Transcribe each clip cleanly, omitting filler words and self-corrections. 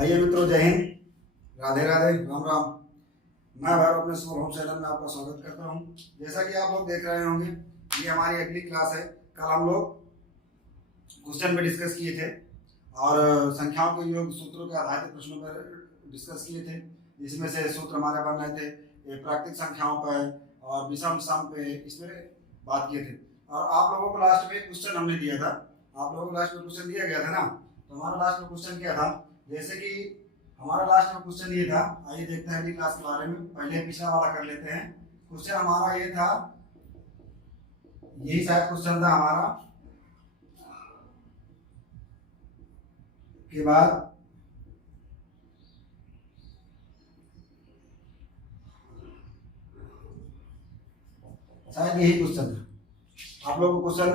आइए मित्रों, जय हिंद, राधे राधे, राम राम। मैं भैरव अपने स्कूल होम चैनल में आपका स्वागत करता हूं। जैसा कि आप लोग देख रहे होंगे, ये हमारी अगली क्लास है। कल हम लोग क्वेश्चन पे डिस्कस किए थे और संख्याओं के योग सूत्रों के आधारित प्रश्नों पर डिस्कस किए थे। इसमें से सूत्र हमारे बन रहे थे प्राकृतिक संख्याओं पर और विषम सम पे, इस पर बात किए थे। और आप लोगों को लास्ट में क्वेश्चन हमने दिया था, आप लोगों को लास्ट में क्वेश्चन दिया गया था ना। तो हमारा लास्ट में क्वेश्चन क्या था, जैसे कि हमारा लास्ट में क्वेश्चन ये था। आइए देखते हैं अगली क्लास के बारे में। पहले पिछला वाला कर लेते हैं। क्वेश्चन हमारा ये था, यही शायद क्वेश्चन था हमारा के बाद शायद यही क्वेश्चन था। आप लोगों को क्वेश्चन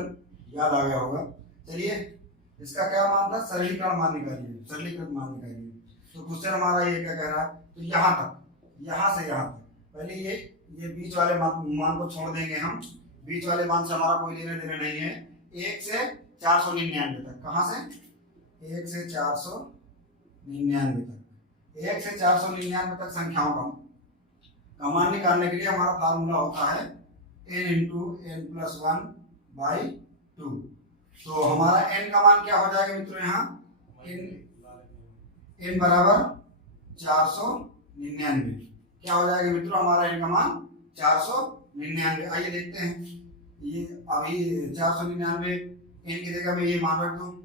याद आ गया होगा। चलिए, इसका क्या मान था, सरलीकरण मान निकालिए, सरलीकृत मान निकालिए। तो क्वेश्चन हमारा ये क्या कह रहा है, तो यहाँ तक, यहाँ से यहाँ तक, पहले ये बीच वाले मान को छोड़ देंगे हम। बीच वाले मान से हमारा कोई लेने देने नहीं है। 1 से 499 तक, कहाँ से, 1 से 499 तक, 1 से 499 तक संख्याओं का मान निकालने के लिए हमारा फार्मूला होता है n इंटू n प्लस 1/2। तो हमारा n का मान क्या हो जाएगा मित्रों, यहाँ n बराबर 499। क्या हो जाएगा मित्रों, हमारा n का मान 499। आइए देखते हैं। ये अभी 499 n की जगह में ये मान रख दो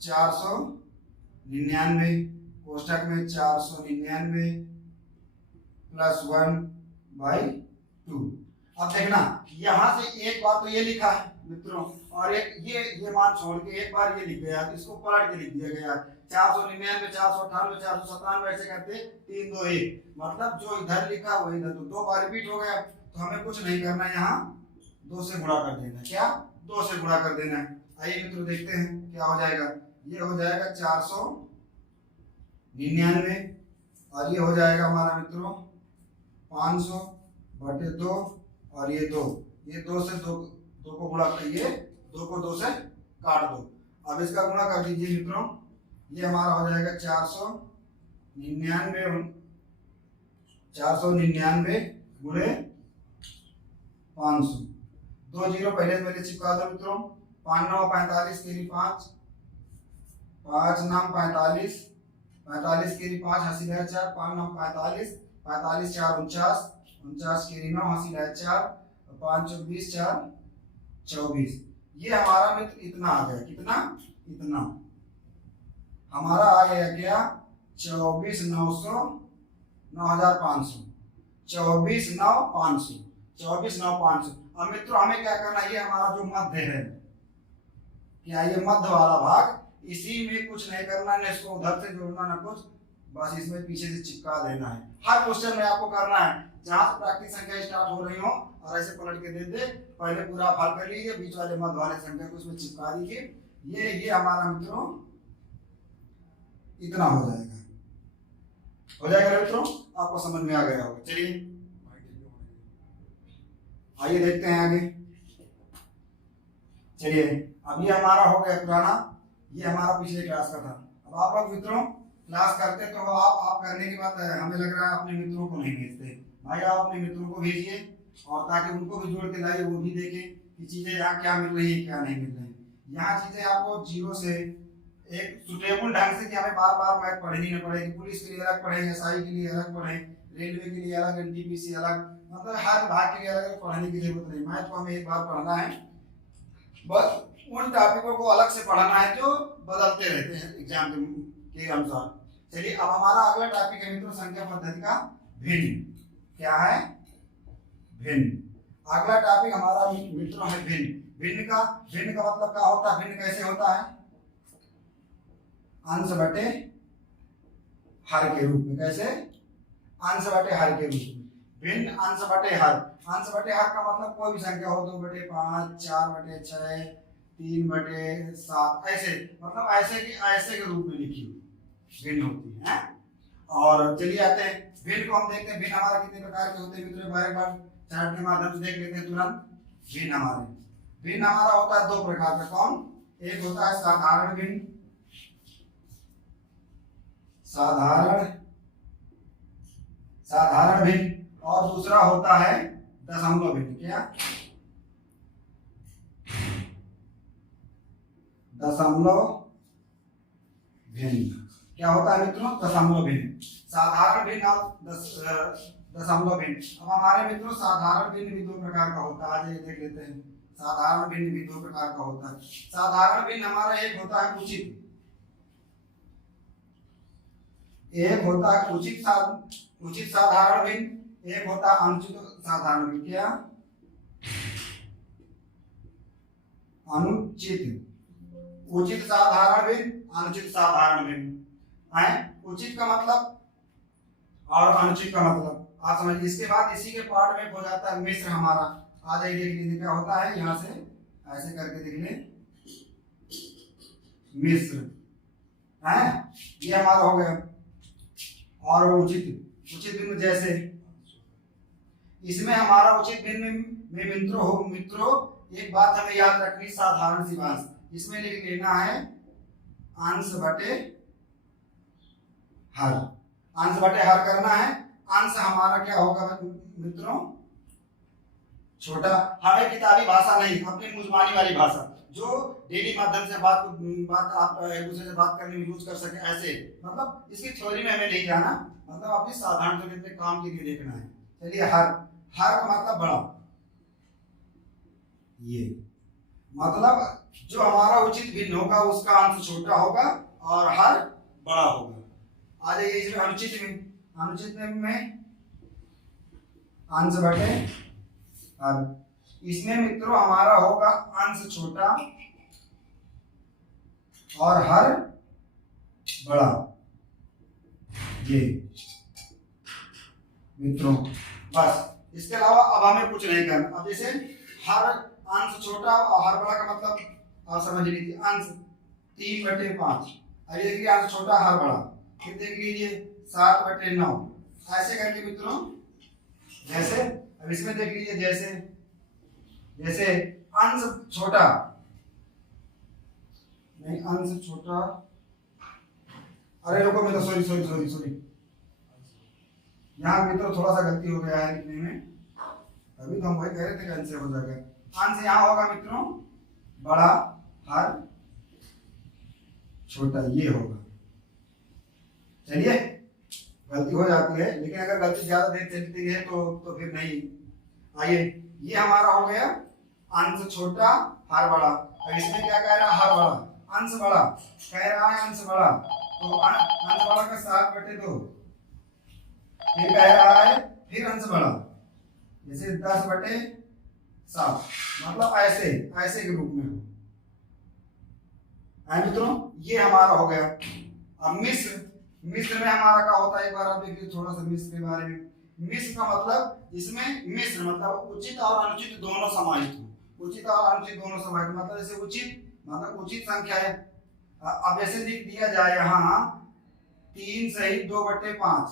499, कोष्ठक में 499 प्लस 1/2। अब देखना, यहाँ से एक बार तो ये लिखा है मित्रों, और एक ये मान छोड़ के एक बार ये लिख गया, तो इसको पलट के लिख दिया गया 499, 498, 497, ऐसे करते 3 2 1। मतलब जो इधर लिखा वो इधर, तो 2 बार रिपीट हो गया। तो हमें कुछ नहीं करना है, यहाँ 2 से गुणा कर देना। क्या, 2 से गुणा कर देना है। आइए मित्रों देखते हैं क्या हो जाएगा। ये हो जाएगा 499 और ये हो जाएगा हमारा मित्रों 500/2 और ये 2 से 2 को गुणा कर, ये 2 को 2 से काट दो। अब इसका गुणा कर दीजिए मित्रों, ये हमारा हो जाएगा 499 गुणे 500। 2 जीरो पहले चिपका दो मित्रों। 5 9 45 केरी 5, 5 9 45, 45 केरी 5 हंसी रहे 4, 5 9 45, 45 4 49, 49 केरी 9 हंसी रहे 4, 5 24 4 24। ये हमारा मित्र इतना आ गया। कितना, इतना हमारा आ गया क्या, 24,900, 9,500, 24,900, 24,900। अब मित्रों हमें क्या करना है, ये हमारा जो मध्य है, क्या ये मध्य वाला भाग, इसी में कुछ नहीं करना, ना इसको उधर से जोड़ना ना कुछ, बस इसमें पीछे से चिपका देना है। हर क्वेश्चन में आपको करना है, जहां से प्राकृतिक संख्या स्टार्ट हो रही हो और ऐसे पलट के दे दे, पहले पूरा हल कर लीजिए, बीच वाले मध्य वाले संख्या को उसमें चिपका दीजिए। ये हमारा मित्रों इतना हो जाएगा। हो जाएगा मित्रों, आपको समझ में आ गया होगा। चलिए आइए देखते हैं आगे। चलिए, अब ये हमारा हो गया पुराना, ये हमारा पिछले क्लास का था। अब आप लोग मित्रों क्लास करते तो आप करने के बाद हमें लग रहा है अपने मित्रों को नहीं भेजते। भाई आप अपने मित्रों को भेजिए, और ताकि उनको भी जोड़ के लाइए, वो भी देखें कि चीजें यहाँ क्या मिल रही है क्या नहीं मिल रही। यहाँ चीजें आपको जीरो से एक सुटेबल ढंग से, कि हमें बार बार मैथ पढ़नी न पड़ेगी। पुलिस के लिए अलग पढ़ें, एसआई के लिए अलग पढ़ें, रेलवे के लिए अलग, एनटीपीसी अलग, मतलब हर विभाग के लिए अलग अलग पढ़ने की जरूरत नहीं। मैथ को हमें एक बार पढ़ना है, बस उन टॉपिकों को अलग से पढ़ना है जो बदलते रहते हैं एग्जाम के अनुसार। चलिए, अब हमारा अगला टॉपिक है मित्रों संख्या पद्धति का भिन्न। क्या है, भिन्न। अगला टॉपिक हमारा मित्रों है भिन्न। भिन्न का मतलब क्या होता है, भिन्न कैसे होता है, अंश बटे हर के रूप में। कैसे, अंश बटे हर के रूप में। भिन्न अंश बटे हर। अंश बटे हर का मतलब कोई भी संख्या हो, 2/5, 4/6, 3/7, ऐसे, मतलब ऐसे के रूप में लिखी हुई भिन्न होती है। और चलिए आते हैं भिन्न को हम देखते हैं। भिन्न हमारे कितने प्रकार के होते हैं मित्रों, एक बार चार्ट के माध्यम से देख लेते हैं तुरंत। भिन्न हमारा होता है 2 प्रकार का। कौन, एक होता है साधारण भिन्न, साधारण साधारण भिन्न, और दूसरा होता है दशमलव भिन्न। क्या? दशमलव भिन्न। क्या होता है मित्रों? दशमलव भिन्न। साधारण भिन्न और दशमलव भिन्न। अब हमारे मित्रों साधारण भिन्न भी दो प्रकार का होता है, आज ये देख लेते हैं। साधारण भिन्न भी दो प्रकार का होता है। साधारण भिन्न हमारा एक होता है उचित, एक होता है उचित साधारण भिन्न, एक होता है अनुचित साधारण भिन्न। क्या? अनुचित। उचित साधारण भिन्न, अनुचित साधारण भिन्न है। उचित का मतलब और अनुचित का मतलब आप समझिए। इसके बाद इसी के पार्ट में हो जाता है मिश्र हमारा। आ जाइए देख लीजिए क्या होता है, यहां से ऐसे करके देख ले, मिश्र है, ये हमारा हो गया। और उचित भिन्न जैसे इसमें हमारा उचित भिन्न में मित्रों एक बात हमें याद रखनी, साधारण सी बात, इसमें लिख लेना है अंश बटे हर। अंश बटे हर करना है। अंश हमारा क्या होगा मित्रों? छोटा। हमें किताबी भाषा नहीं, अपनी मुजमानी वाली भाषा, जो डेली माध्यम से बात आप एक दूसरे से बात करने में यूज कर सके, ऐसे मतलब इसकी थ्योरी में हमें नहीं जाना, मतलब अपनी साधारण तौर पे काम के लिए देखना है। चलिए हर का मतलब बड़ा, ये मतलब जो हमारा उचित भिन्न होगा उसका अंश छोटा होगा और हर बड़ा होगा। आ जाइए इसमें अनुचित में अंश बटे हर। इसमें मित्रों हमारा होगा अंश छोटा और हर बड़ा। ये मित्रों बस, इसके अलावा अब हमें कुछ नहीं करना। अब जैसे हर अंश छोटा और हर बड़ा का मतलब आप समझ लीजिए। अंश 3/5, अब ये देखिए अंश छोटा हर बड़ा, फिर देख लीजिए 7/9, ऐसे करके मित्रों। जैसे अब इसमें देख लीजिए, जैसे अंश छोटा नहीं, अंश छोटा, अरे रुको मैं तो सॉरी यहाँ मित्रों थोड़ा सा गलती हो गया है लिखने में, अभी तो हम वही कह रहे थे कि अंश हो जाएगा। अंश यहाँ होगा मित्रों बड़ा, हर छोटा, ये होगा। चलिए गलती हो जाती है, लेकिन अगर गलती ज्यादा देर चलती है तो फिर नहीं। आइए ये हमारा हो गया अंश छोटा हर बड़ा। और इसमें क्या कह रहा है? हर बड़ा, अंश बड़ा कह रहा है, अंश बड़ा, तो अंश बड़ा का 7/2, फिर कह रहा है फिर अंश बड़ा, जैसे 10/7, मतलब ऐसे के रूप में हो मित्रों। ये हमारा हो गया। अब मिश्र में हमारा क्या होता है, एक बार आप देखिए थोड़ा सा मिश्र के बारे में। मिश्र का मतलब, इसमें मिश्र मतलब उचित और अनुचित दोनों समाहित हो। उचित और अनुचित दोनों समाहित मतलब जैसे उचित मतलब उचित संख्या है। अब ऐसे लिख दिया जाए यहाँ 3 सही 2/5,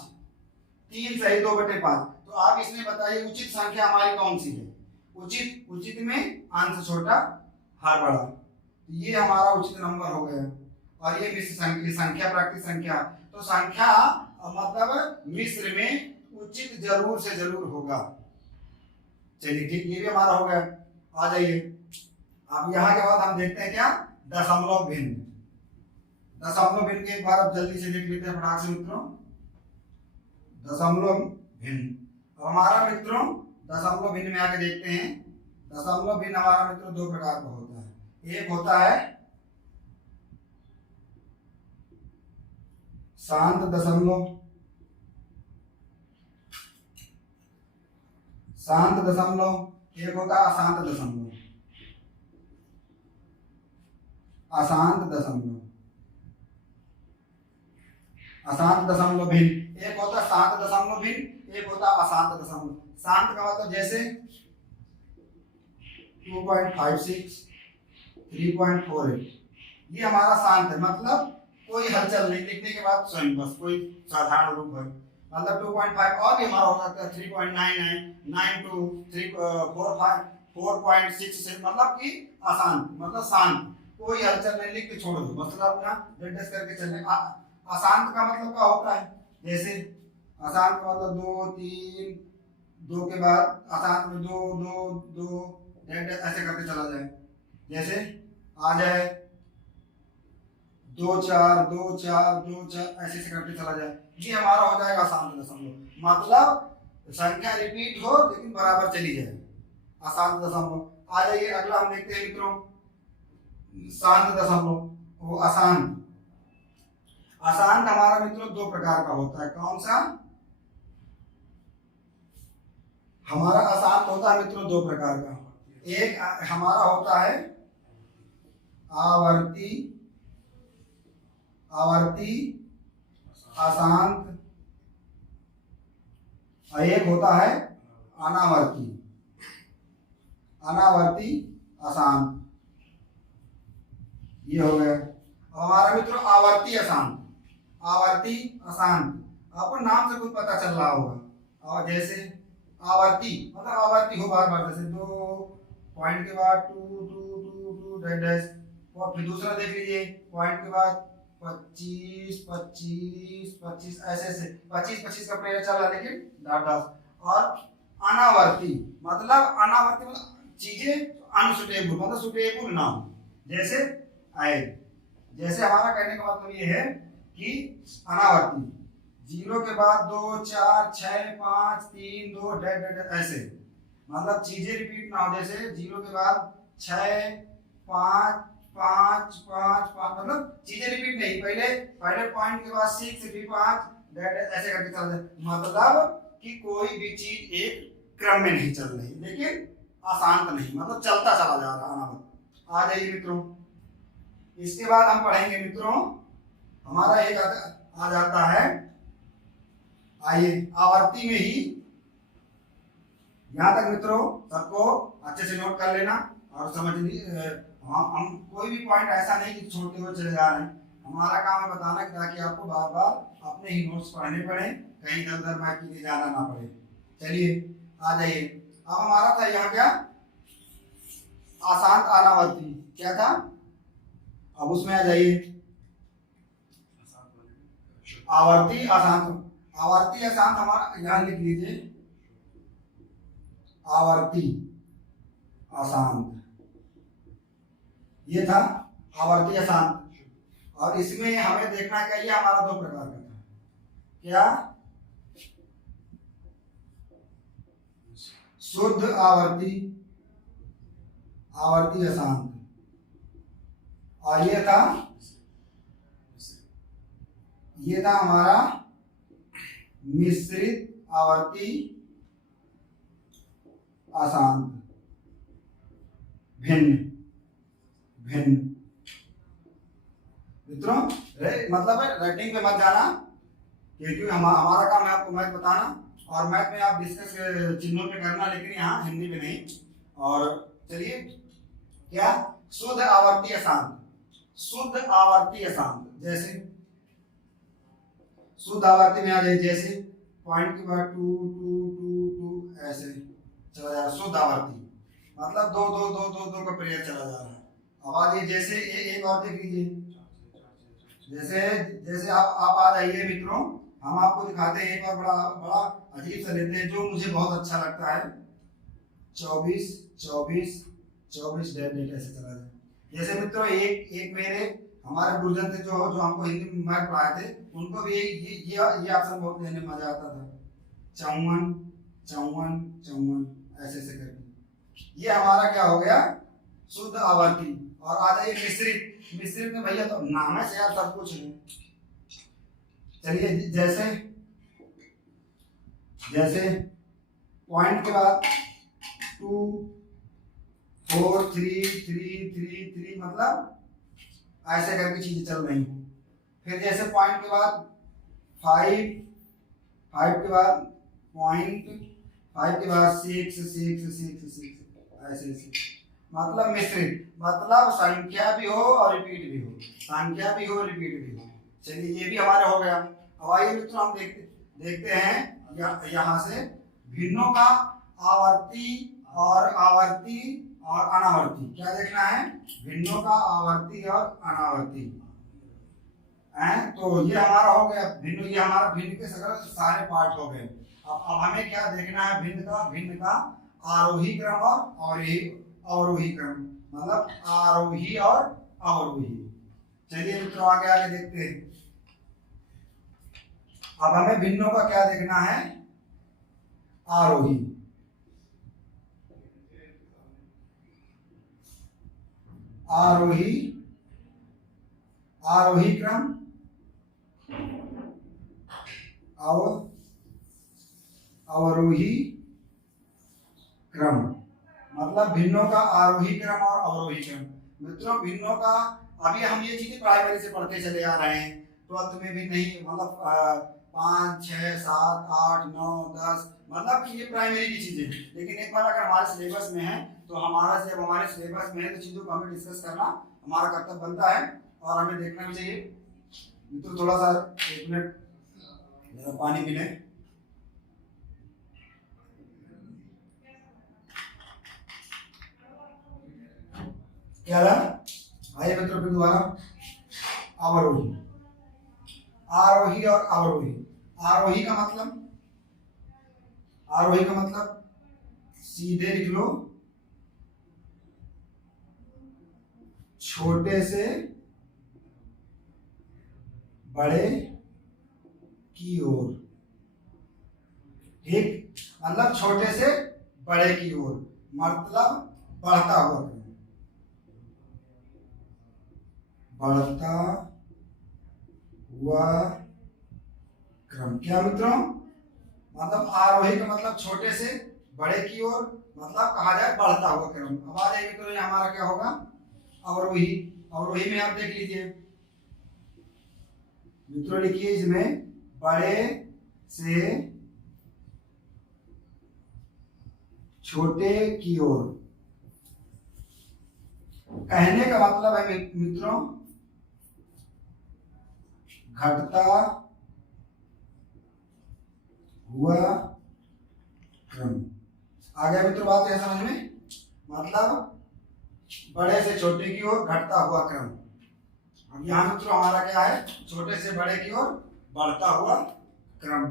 3 सही 2/5, तो आप इसमें बताइए उचित संख्या हमारी कौन सी है? उचित में अंश छोटा हर बड़ा, ये हमारा उचित नंबर हो गया। और ये मिश्र संख्या प्राकृतिक संख्या, तो संख्या मतलब मिश्र में उचित जरूर से जरूर होगा। चलिए ठीक, ये भी हमारा हो गया। आ जाइए अब यहाँ के बाद हम देखते हैं क्या, दशमलव भिन्न। दशमलव भिन्न के एक बार अब जल्दी से देख लेते हैं फटाक से मित्रों। दशमलव भिन्न, अब हमारा मित्रों दशमलव भिन्न में आके देखते हैं। दशमलव भिन्न हमारा मित्रों दो प्रकार का होता है। एक होता है शांत दशमलव, एक होता है अशांत दशमलव। अशांत दशमलव भिन्न, एक होता है शांत दशमलव भिन्न, एक होता है अशांत दशमलव। शांत का मतलब जैसे 2.56, 3.48, ये हमारा शांत है, मतलब कोई हलचल नहीं, लिखने के बाद स्वयं बस कोई साधारण रूप है। मतलब 2.5 और भी हमारा हो सकता है 3.99, 92, 3.45, 4.66, मतलब कि अशांत मतलब शांत, कोई हलचल नहीं, लिख के छोड़ दो, मतलब अपना एडजस्ट करके चलने। अशांत का मतलब क्या होता है, जैसे अशांत का मतलब 2 3, 2 के बाद अशांत में 2 2 2 ऐसे करके चला जाए, जैसे आ जाए 2 4 2 4 2 4 ऐसे से करके चला जाए, ये हमारा हो जाएगा अशांत दशमलव। मतलब संख्या रिपीट हो लेकिन बराबर चली जाए, अशांत दशमलव। आ जाइए अगला हम देखते हैं मित्रों, शांत दशमलव। वो अशांत, अशांत हमारा मित्रों 2 प्रकार का होता है। कौन सा? हमारा अशांत होता है मित्रों 2 प्रकार का। एक हमारा होता है आवर्ती, आवर्ती अशांत, और एक होता है अनावर्ती, अनावर्ती अशांत। ये हो गया। अब हमारा मित्रों आवर्ती अशांत, आवर्ती अशांत आपको नाम से कुछ पता चल रहा होगा। और जैसे आवर्ती मतलब आवर्ती हो बार बार, जैसे 2 पॉइंट के बाद 2 2 2 2 डैश डैश, और फिर दूसरा देख लीजिए पॉइंट के बाद 25 25 25 ऐसे ऐसे 25 25 का प्रेयर चल रहा है लेकिन डॉट डॉट। और अनावर्ती मतलब अनावर्ती मतलब चीजें अनसुटेबल मतलब सुटेबल ना हो, जैसे आए। जैसे हमारा कहने का मतलब ये है कि अनावर्ती 0 के बाद 2 4 6 5 3 2 डैश डैश ऐसे, मतलब चीजें रिपीट ना हो, जैसे 0 के बाद 6 5 5 5 5 मतलब चीजें रिपीट नहीं, पहले पॉइंट के बाद 6 फिर 5 ऐसे करके चल जाए, मतलब कि कोई भी चीज एक क्रम में नहीं चल रही लेकिन अशांत नहीं, मतलब चलता चला जा रहा अनावत। आ जाइए मित्रों, इसके बाद हम पढ़ेंगे मित्रों, हमारा एक आ जाता है, आइए आवर्ती में ही। यहां तक मित्रों सबको अच्छे से नोट कर लेना और समझ हम कोई भी पॉइंट ऐसा नहीं कि छोड़ते हुए चले जा रहे हैं, हमारा काम है बताना ताकि आपको बार बार अपने ही नोट्स पढ़ने पड़े, कहीं इधर उधर मैप के लिए जाना ना पड़े। चलिए आ जाइए, अब हमारा था यहाँ क्या, अशांत अनावर्ती क्या था, अब उसमें आ जाइए आवर्ती अशांत। आवर्ती अशांत हमारा यहाँ लिख लीजिए, आवर्ती अशांत, ये था आवर्ती अशांत। और इसमें हमें देखना क्या, ये हमारा 2 प्रकार का था, क्या, शुद्ध आवर्ती, आवर्ती अशांत, और ये था हमारा मिश्रित आवर्ती अशांत, भिन्न भिन्न। मित्रों मतलब राइटिंग पे मत जाना क्योंकि हमारा काम है आपको मैथ बताना, और मैथ में आप डिस्कस चिन्हों पे करना, लेकिन यहाँ हिंदी में नहीं। और चलिए क्या, शुद्ध आवर्ती अशांत, शुद्ध आवर्ती अशांत, जैसे शुद्ध आवर्ती में आ जाए, जैसे पॉइंट के बाद 2 2 2 2 ऐसे चला जा रहा, शुद्ध आवर्ती मतलब 2 2 2 2 2 का पीरियड चला जा रहा है। अब आ जाइए, जैसे एक और देख लीजिए, जैसे जैसे आप आ जाइए मित्रों, हम आपको दिखाते हैं एक और बड़ा बड़ा अजीब सा लेते हैं जो मुझे बहुत अच्छा लगता है, 24 24 24 डेट ऐसे चला जाए। जैसे मित्रों एक मेरे हमारे गुरुजन थे जो हमको हिंदी में मैथ पढ़ाए थे, उनको भी ये ऑप्शन बहुत लेने में मजा आता था, 54 54 54 ऐसे ऐसे करके। ये हमारा क्या हो गया, शुद्ध आवर्ती। और आ जाइए मिश्रित, मिश्रित में भैया तो नाम है से यार सब कुछ है। चलिए जैसे जैसे पॉइंट के बाद 2 4 3 3 3 3 मतलब ऐसे करके चीजें चल रही हैं। फिर जैसे पॉइंट के बाद 5 5 के बाद पॉइंट 5 के बाद 6 6 6 6 ऐसे ऐसे, मतलब मिश्रित, मतलब संख्या भी हो और रिपीट भी हो, संख्या भी हो रिपीट भी हो। चलिए ये भी हमारा हो गया। अब आइए मित्रों हम देखते हैं यहाँ से भिन्नों का आवर्ती और अनावर्ती क्या देखना है, भिन्नों का आवर्ती और अनावर्ती हैं, तो ये हमारा हो गया भिन्न, ये हमारा भिन्न के सारे पार्ट हो गए। अब हमें क्या देखना है, भिन्न का आरोही क्रम और अवरोही क्रम, मतलब आरोही और अवरोही। चलिए मित्रों आगे आगे देखते हैं। अब हमें भिन्नों का क्या देखना है, आरोही। आरोही क्रम अवरोही क्रम, मतलब भिन्नों का आरोही क्रम और अवरोही क्रम। मित्रों भिन्नों का अभी हम ये चीजें प्राइमरी से पढ़ते चले आ रहे हैं, 12th में भी नहीं, मतलब 5, 6, 7, 8, 9, 10, मतलब ये प्राइमरी की चीजें। लेकिन एक बार अगर हमारे सिलेबस में है तो जब हमारे सिलेबस में है तो चीजों को हमें डिस्कस करना हमारा कर्तव्य बनता है और हमें देखना भी चाहिए। तो थोड़ा सा 1 मिनट जरा पानी पी लें। क्या रहा, आइए मित्रों फिर दोबारा। अवरोही, आरोही और अवरोही। आरोही का मतलब सीधे लिख लो, छोटे से बड़े की ओर, ठीक, मतलब छोटे से बड़े की ओर, मतलब बढ़ता हुआ क्रम, बढ़ता हुआ क्रम। क्या मित्रों, मतलब आरोही का मतलब छोटे से बड़े की ओर, मतलब कहा जाए बढ़ता हुआ क्रम। अब आ जाए मित्रों, ये हमारा क्या होगा, अवरोही। अवरोही में आप देख लीजिए मित्रों, लिखिए इसमें बड़े से छोटे की ओर। कहने का मतलब है मित्रों घटता हुआ क्रम। आ गया मित्रों बात है समझ में, मतलब बड़े से छोटे की ओर घटता हुआ क्रम। अब यहाँ मित्रों हमारा क्या है, छोटे से बड़े की ओर बढ़ता हुआ क्रम।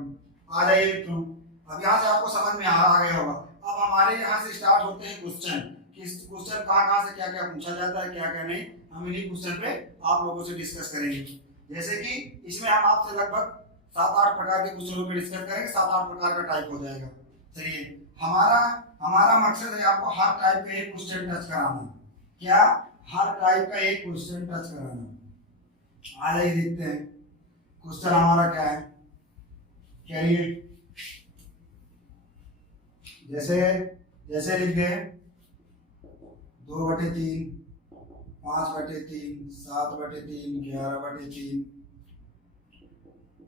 आ जाइए मित्रों, अब यहाँ से आपको समझ में आ गया होगा। अब हमारे यहाँ से स्टार्ट होते हैं क्वेश्चन, कि क्वेश्चन कहाँ से क्या क्या पूछा जाता है, क्या क्या नहीं, हम इन्हीं क्वेश्चन पे आप लोगों से डिस्कस करेंगे। जैसे कि इसमें हम आपसे लगभग 7-8 प्रकार के क्वेश्चनों पे डिस्कस करेंगे, 7-8 प्रकार का टाइप हो जाएगा। चलिए, हमारा मकसद है आपको हर टाइप का एक क्वेश्चन टच कराना। क्या, हर टाइप का एक क्वेश्चन टच कराना। आ जाइए देखते हैं क्वेश्चन हमारा क्या है। चलिए, जैसे लिख दे 2/3, 5/3, 7/3, 11/3,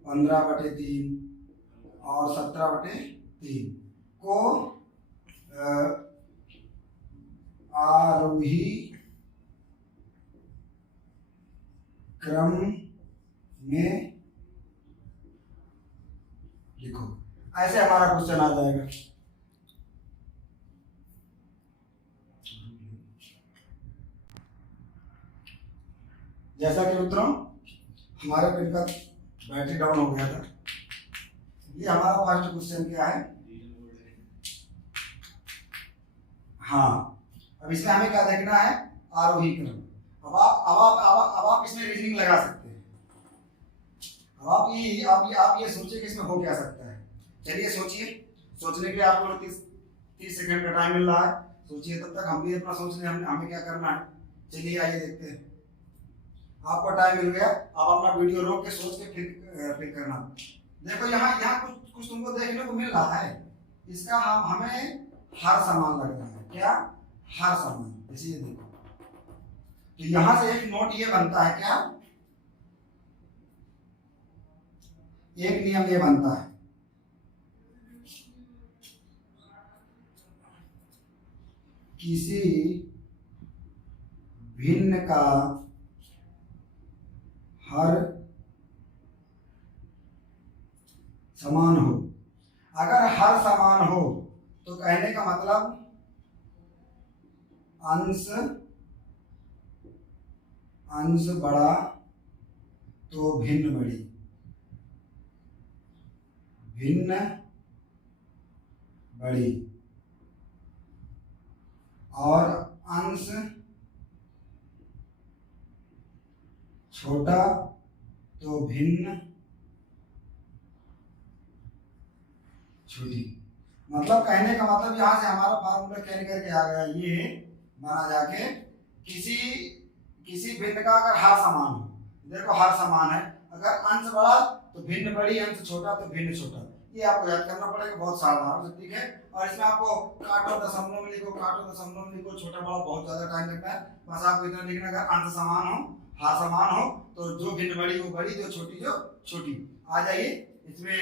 15/3 और 17/3 को आरोही क्रम में लिखो। ऐसे हमारा क्वेश्चन आ जाएगा। जैसा कि मित्रों हमारे पेन का बैटरी डाउन हो गया था, ये हमारा फर्स्ट क्वेश्चन क्या है। हाँ, अब इसमें हमें क्या देखना है, आरोही क्रम। अब आप इसमें रीजनिंग लगा सकते हैं। अब आप ये सोचिए कि इसमें हो क्या सकता है। चलिए सोचिए, सोचने के लिए आप लोग 30 सेकंड का टाइम मिल रहा है, सोचिए, तब तक हम भी अपना सोच लें हमें क्या करना है। चलिए आइए देखते हैं। आपको टाइम मिल गया, आप अपना वीडियो रोक के सोच के फिर करना। देखो यहाँ कुछ तुमको देखने को मिल रहा है, इसका हमें हर समान लग रहा है। क्या, हर समान। जैसे ये देखो, तो यहां से एक नोट ये बनता है, क्या, एक नियम ये बनता है, किसी भिन्न का हर समान हो। अगर हर समान हो तो कहने का मतलब अंश बड़ा तो भिन्न बड़ी, भिन्न बड़ी, और अंश छोटा तो भिन्न छोटी। मतलब कहने का मतलब यहाँ से हमारा फार्मूला क्या निकल के आ गया, ये माना जाके किसी किसी भिन्न का अगर हर समान हो, देखो हर समान है, अगर अंश बड़ा तो भिन्न बड़ी, अंश छोटा तो भिन्न छोटा। ये आपको याद करना पड़ेगा, बहुत साधारण ठीक है। और इसमें आपको काटो दशमलव में लिखो, काटो दशमलव में लिखो, छोटा बड़ा बहुत ज्यादा टाइम लगता है। बस आपको इतना लिखना, अगर अंश समान हो, हर समान हो, तो जो भिन्न बड़ी वो बड़ी, जो छोटी जो छोटी। आ जाइए, इसमें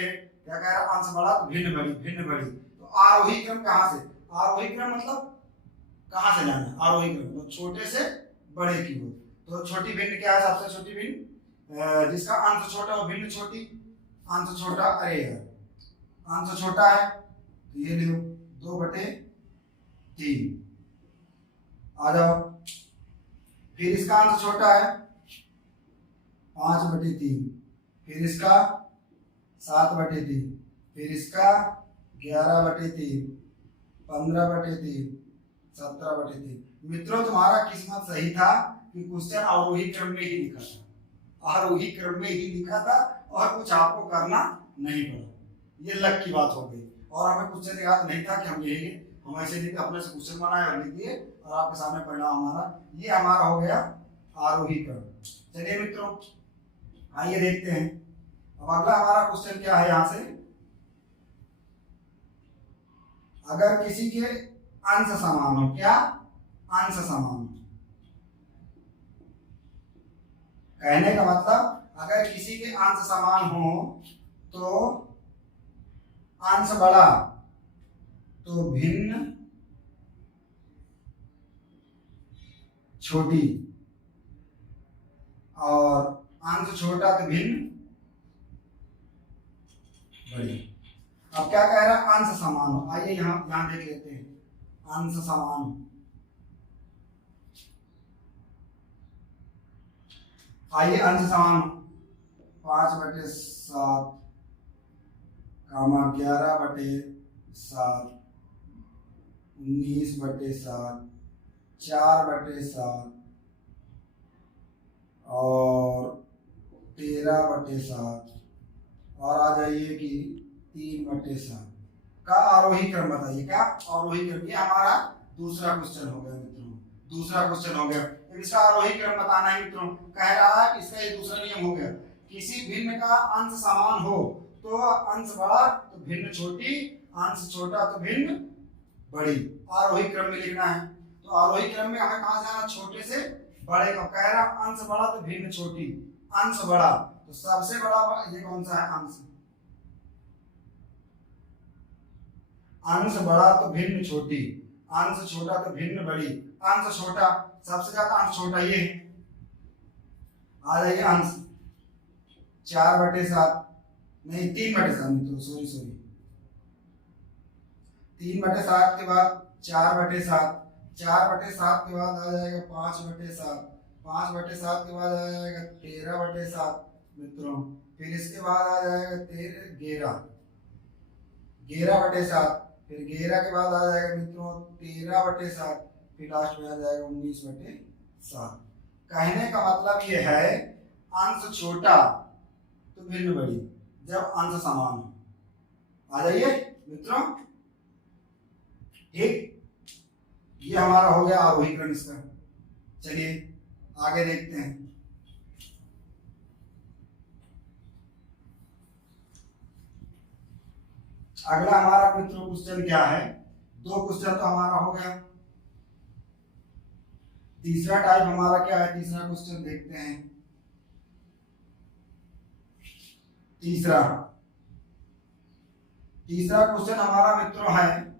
क्या कह रहा है, अंश बड़ा तो भिन्न बड़ी, भिन्न बड़ी। तो आरोही क्रम कहाँ से, आरोही क्रम मतलब कहाँ से जाना है, आरोही क्रम तो छोटे से बड़े की ओर। तो छोटी भिन्न क्या है, सबसे छोटी भिन्न जिसका अंश छोटा वो भिन्न छोटी। अंश छोटा, अरे यार अंश छोटा है तो ये ले 2/3 आ जाओ। फिर इसका अंश छोटा है 5/3, फिर इसका 7/3, फिर इसका 11/3, 15/3, 17/3। मित्रों तुम्हारा किस्मत सही था कि क्वेश्चन आरोही क्रम में ही लिखा था, आरोही क्रम में ही लिखा था और कुछ आपको करना नहीं पड़ा। ये लक की बात हो गई। और हमें क्वेश्चन याद नहीं था कि हम यही, हम ऐसे लिखे, अपने से क्वेश्चन बनाए और लिख दिए और आपके सामने परिणाम हमारा, ये हमारा हो गया आरोही क्रम। चलिए मित्रों आइए देखते हैं अब अगला हमारा क्वेश्चन क्या है। यहां से अगर किसी के अंश समान हो, क्या अंश समान, कहने का मतलब अगर किसी के अंश समान हो तो अंश बड़ा तो भिन्न छोटी, और अंश छोटा तो भिन्न बड़ी। अब क्या कह रहा है, अंश समान हो। आइए यहां देख लेते हैं, अंश समान। आइए अंश समान 5/7, 11/7, 19/7, 4/7 और 13/7, और आ जाइए कि 3/7 का आरोही क्रम बताइए। क्या आरोही क्रम, ये हमारा दूसरा क्वेश्चन हो गया मित्रों, दूसरा क्वेश्चन हो गया। अब इसका आरोही क्रम बताना है मित्रों। कह रहा है इसका ये दूसरा नियम हो गया, किसी भिन्न का अंश समान हो तो अंश बड़ा तो भिन्न छोटी, अंश छोटा तो भिन्न बड़ी। आरोही क्रम में लिखना है। तो आरोही क्रम में हमें कहां जाना, छोटे से बड़े का। कह रहा अंश बड़ा तो भिन्न छोटी, अंश बड़ा तो सबसे बड़ा ये कौन सा है, अंश, अंश बड़ा तो भिन्न छोटी, अंश छोटा तो भिन्न बड़ी। अंश छोटा, सबसे ज्यादा अंश छोटा ये है। आ जाइए अंश 4/7, नहीं 3/7, तो सॉरी 3/7 के बाद 4/7, 4/7 के बाद आ जाएगा 5/7, 5/7 के बाद आ जाएगा 13/7 मित्रों। फिर इसके बाद आ जाएगा 11/7, फिर 11 के बाद आ जाएगा मित्रों 13/7, फिर लास्ट में आ जाएगा 19/7। कहने का मतलब ये है अंश छोटा तो भिन्न बड़ी जब अंश समान हो। आ जाइए मित्रों, ठीक, ये हमारा हो गया आरोही क्रम इसका। चलिए आगे देखते हैं। अगला हमारा मित्रों क्वेश्चन क्या है, दो क्वेश्चन तो हमारा हो गया। तीसरा टाइप हमारा क्या है, तीसरा क्वेश्चन देखते हैं। तीसरा क्वेश्चन हमारा मित्रों है,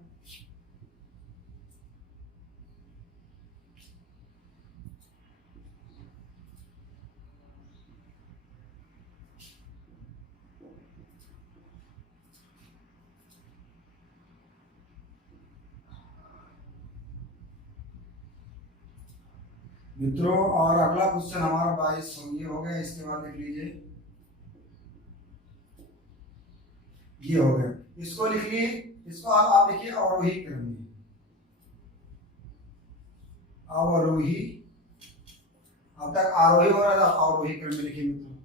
मित्रों और अगला क्वेश्चन हमारा 22 ये हो गया। इसके बाद लिख लीजिए, ये हो गया। इसको लिख लिए, इसको आप लिखिए अवरोही क्रम में, अवरोही। अब तक आरोही हो रहा था, अवरोही क्रम में लिखिए मित्रों।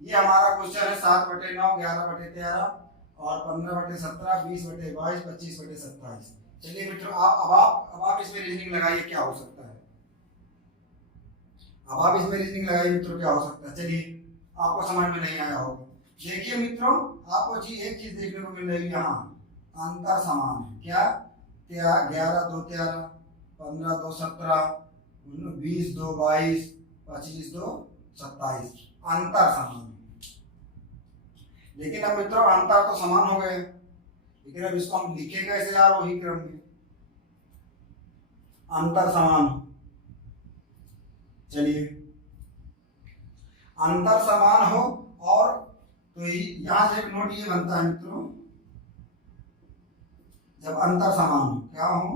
ये हमारा क्वेश्चन है 7/9, 11/13 और 15/17, 20/22, 25/27। चलिए मित्रों, अब आप इसमें रीजनिंग लगाइए क्या हो सकता है। अब आप इसमें रीजनिंग लगाइए मित्रों, क्या हो सकता है। चलिए, आपको समझ में नहीं आया होगा। देखिए मित्रों, आपको एक चीज देखने को मिल रही है, यहाँ अंतर समान है। क्या? 11 2 13, 15 2 17, 20 2 22, 25 2 27, अंतर समान है। लेकिन अब मित्रों अंतर तो समान हो गए, लेकिन अब इसको हम लिखे कैसे यार वही क्रम में, अंतर समान। चलिए, अंतर समान हो और तो यहां से एक नोट ये बनता है मित्रों, जब अंतर समान हो, क्या हो?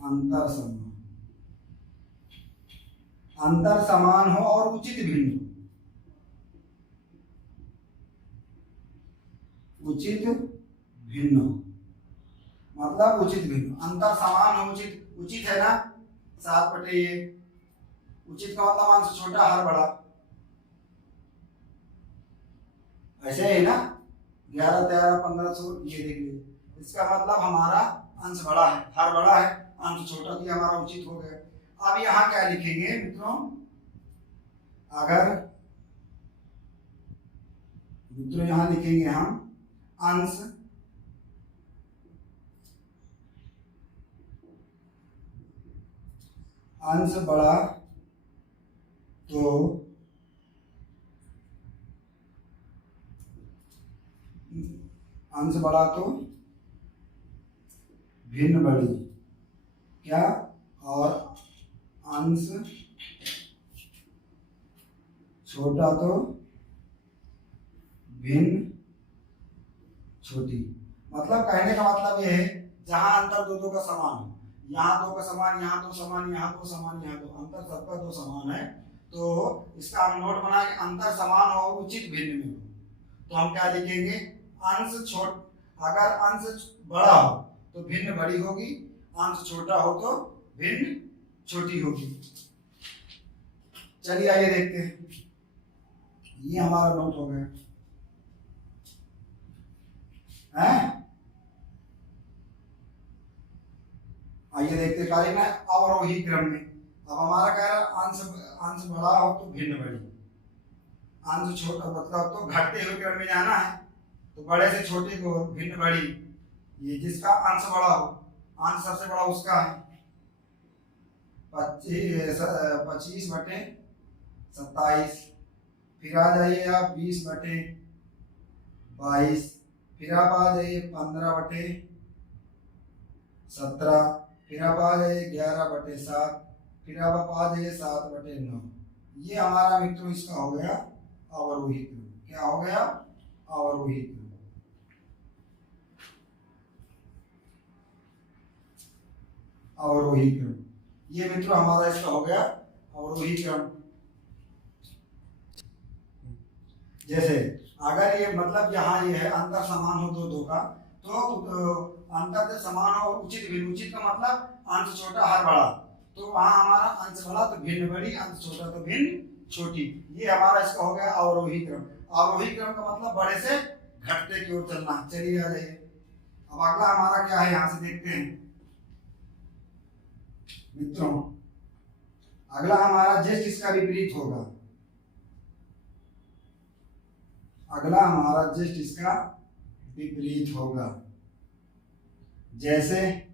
अंतर समान, अंतर समान हो और उचित भिन्न हो, उचित भिन्न हो, मतलब उचित भिन्न। अंतर समान हो, उचित, उचित है ना 7/1, उचित का मतलब मान से छोटा हर बड़ा, ऐसे ही ना 11 13 15 16, ये देख लीजिए। इसका मतलब हमारा अंश बड़ा है, हर बड़ा है, अंश छोटा, तो हमारा उचित हो गया। अब यहाँ क्या लिखेंगे मित्रों, अगर मित्रों यहाँ लिखेंगे हम अंश अंश बड़ा तो अंश बड़ा तो भिन्न बड़ी, क्या? और अंश छोटा तो भिन्न छोटी। मतलब कहने का मतलब यह है, जहां अंतर दो का समान है, यहाँ 2 का समान, यहाँ 2 समान, यहाँ 2 समान, यहाँ 2, अंतर सबका 2 समान है, तो इसका हम नोट बना के अंतर समान हो और उचित भिन्न में हो, तो हम क्या लिखेंगे, अंश छोट, अगर अंश बड़ा हो तो भिन्न बड़ी होगी, अंश छोटा हो तो भिन्न छोटी होगी। चलिए आइए देखते हैं, ये हमारा नोट हो गया है। आइए देखते हैं कार्य में अवरोही क्रम में। अब हमारा कह रहा अंश अंश बड़ा हो तो भिन्न बड़ी, अंश छोटा मतलब तो घटते हुए क्रम में जाना है, तो बड़े से छोटे को भिन्न बड़ी, ये जिसका अंश बड़ा हो, अंश सबसे बड़ा उसका है 25/27, फिर आ जाइए आप 20/22, फिर आप आ जाइए 15/17, फिर आप आ जाइए 11/7, फिर आप आ जाइए 7/9। ये हमारा मित्रों इसका हो गया अवरोही क्रम। क्या हो गया? अवरोही क्रम। अवरोही क्रम, ये मित्रों हमारा इसका हो गया अवरोही क्रम। जैसे अगर ये मतलब यहाँ ये है अंतर समान हो दो का, तो अंतर जब समान हो उचित भिन्न, उचित का मतलब अंश छोटा हर बड़ा, तो वहां हमारा अंश बड़ा तो भिन्न बड़ी, अंश छोटा तो भिन्न छोटी। ये हमारा इसका हो गया अवरोही क्रम। अवरोही क्रम का मतलब बड़े से घटते की ओर चलना। चलिए आ जाइए, अब अगला हमारा क्या है, यहां से देखते हैं मित्रों। अगला हमारा जस्ट इसका विपरीत होगा, अगला हमारा जस्ट इसका विपरीत होगा। जैसे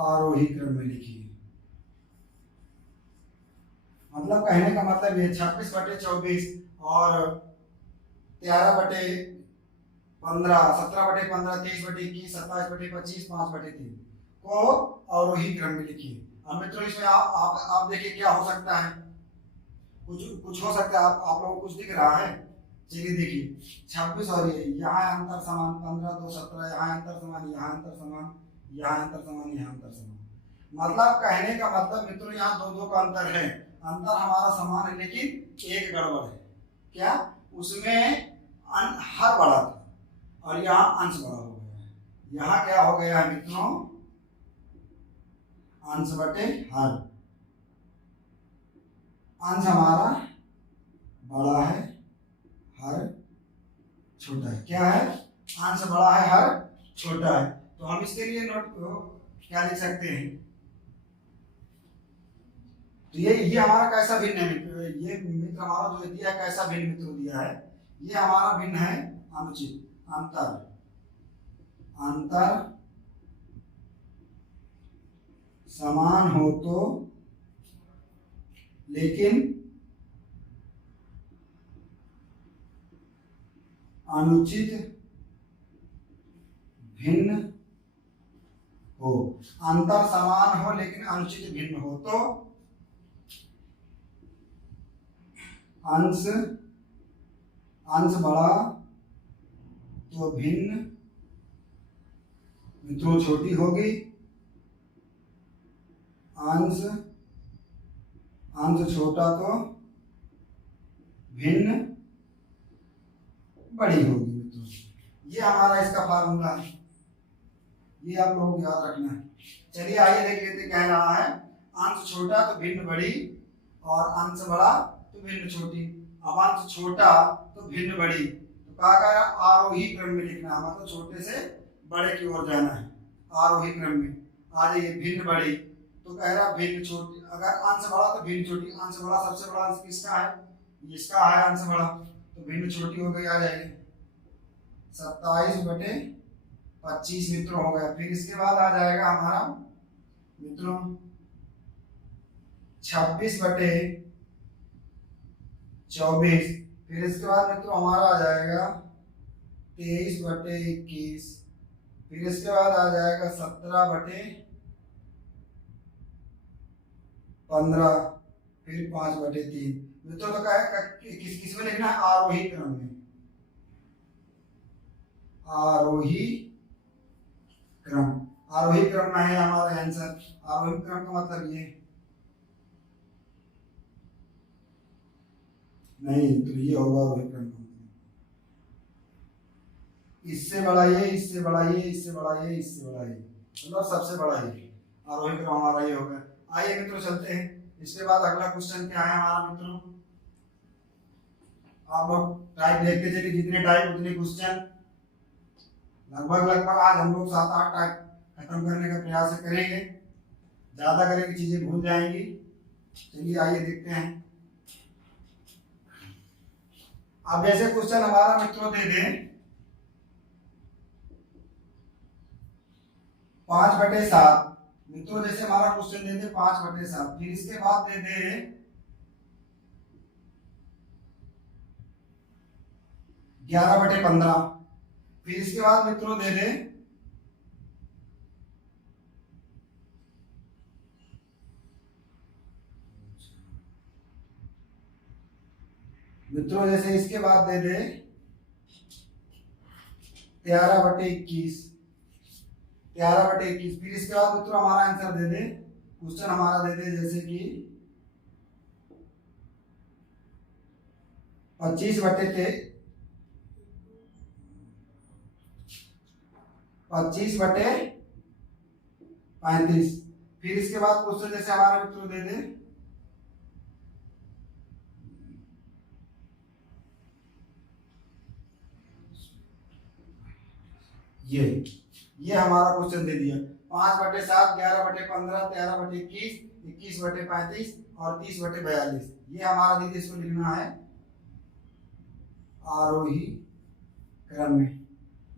आरोही क्रम में लिखिए। मतलब कहने का मतलब ये 26/24 और 13/15, 17/15, 23/21, 27/25, 5/3 को अवरोही क्रम में लिखिए। अब मित्रों इसमें आप देखिए क्या हो सकता है, कुछ कुछ हो सकता है। आप लोगों को कुछ दिख रहा है? चलिए देखिए 26 और ये यहाँ अंतर समान, 15 2 17, यहाँ अंतर समान, यहाँ अंतर समान, यहाँ अंतर समान, यहाँ अंतर समान। मतलब कहने का मतलब मित्रों यहाँ दो का अंतर है, अंतर हमारा समान है लेकिन एक गड़बड़ है। क्या? उसमें हर बड़ा था और यहाँ अंश बड़ा हो गया है। यहाँ क्या हो गया है मित्रों? अंश बटे हर। अंश हमारा बड़ा है, हर छोटा है। क्या है? अंश बड़ा है, हर छोटा है। तो हम इसके लिए नोट को क्या लिख सकते हैं? तो ये हमारा कैसा भिन्न है मित्र? ये मित्र हमारा जो दिया है कैसा भिन्न मित्र दिया है? ये हमारा भिन्न है अनुचित। अंतर समान हो तो लेकिन अनुचित भिन्न हो। अंतर समान हो लेकिन अनुचित भिन्न हो तो अंश बड़ा तो भिन्न मित्रों छोटी होगी। अंश छोटा तो भिन्न बड़ी होगी मित्रों। ये हमारा इसका फार्मूला है, ये आप लोगों को याद रखना है। चलिए आइए देख लेते कह रहा है अंश छोटा तो भिन्न बड़ी और अंश बड़ा तो भिन्न छोटी। अब अंश छोटा तो भिन्न बड़ी, तो कहा गया आरोही क्रम में लिखना है, मतलब छोटे से बड़े की ओर जाना है आरोही क्रम में। आ जाइए भिन्न बड़ी, तो कह रहा भिन्न छोटी। अगर अंश बड़ा तो भिन्न छोटी। अंश बड़ा सबसे बड़ा अंश किसका है? इसका है अंश बड़ा, तो भिन्न छोटी हो गई। आ जाएगी 27/25 मित्रों हो गया। फिर इसके बाद आ जाएगा हमारा मित्रों 26/24। फिर इसके बाद मित्रों हमारा आ जाएगा 23/21। फिर इसके बाद आ जाएगा 17/15। फिर 5/3 मित्रों। तो कहेगा किस में लिखना है? आरोही क्रम में। आरोही क्रम में है हमारा आंसर। आरोही क्रम का मतलब ये नहीं, तो ये होगा आरोही क्रम का मतलब इससे बड़ा ये, इससे बड़ा ये, इससे बड़ा ये, इससे बड़ा ये, मतलब सबसे बड़ा ये। आरोही क्रम हमारा ये होगा। आइए मित्रों चलते हैं। इसके बाद अगला क्वेश्चन क्या है हमारा मित्रों? आप लोग टाइप देखते चलिए, जितने टाइप उतने क्वेश्चन। लगभग आज हम लोग 7-8 टाइप खत्म करने का प्रयास करेंगे। ज्यादा करेंगे चीजें भूल जाएंगी। चलिए आइए देखते हैं। अब जैसे क्वेश्चन हमारा मित्रों दे दे 5/7 मित्रों, जैसे हमारा क्वेश्चन दे दे 5/7। फिर इसके बाद दे दे 11/15। फिर इसके बाद मित्रों दे दे 13/21। 11/21। फिर इसके बाद मित्रों हमारा आंसर दे दे, क्वेश्चन हमारा दे दे जैसे कि 25/35। फिर इसके बाद क्वेश्चन जैसे हमारे मित्रों दे दे ये हमारा क्वेश्चन दे दिया 5/7, 11/15, 13/21, 21/35 और 30/42। ये हमारा दीदी इसको लिखना है आरोही क्रम में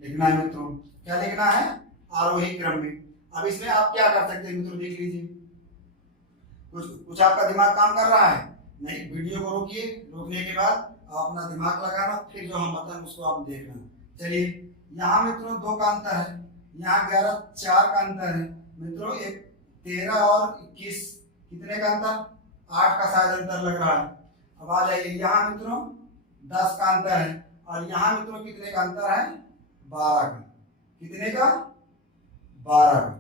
लिखना है मित्रों। क्या लिखना है? आरोही क्रम में। अब इसमें आप क्या कर सकते हैं मित्रों, देख लीजिए। कुछ कुछ आपका दिमाग काम कर रहा है? नहीं, वीडियो को रोकिए, रोकने के बाद आप अपना दिमाग लगाना, फिर जो हम बताएं उसको आप देखना। चलिए, यहाँ मित्रों 2 का अंतर है, यहाँ 11 4 का अंतर है मित्रों। एक 13 और 21 कितने का अंतर? 8 का शायद अंतर लग रहा है। अब आ जाइए, यहाँ मित्रों 10 का अंतर है, और यहाँ मित्रों कितने का अंतर है? 12 का। कितने का? 12 का।